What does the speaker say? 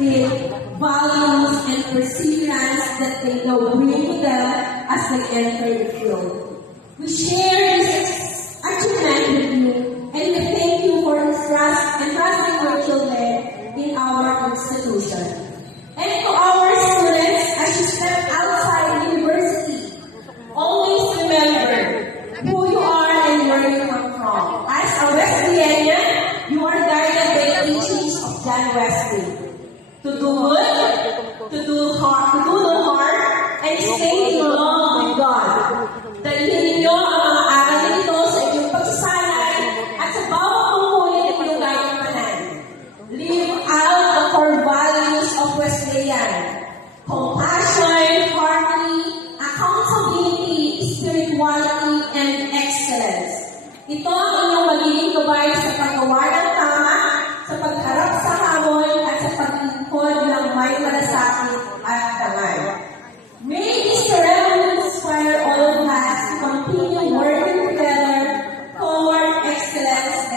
values and perseverance that they know bring to them as they enter the field. We share this achievement with you, and we thank you for this trust and trusting your children in our institution. And to our students, as you step outside university, always remember who you are and where you come from. As a Wesleyanian, you are guided by the teachings of John Wesley. To do good, to do no harm, and stay in the love of God. Dalhin ninyo ang mga aral nito sa inyong pagsasanay at sa bawat pangkulit ng inyong gagampanan. Live out the core values of Wesleyan: compassion, harmony, accountability, spirituality, and excellence. Ito ang inyong magiging gabay sa paggawa ng tama, sa pagharap sa hamon, at sa paglingkod ng may malasakit at dangal.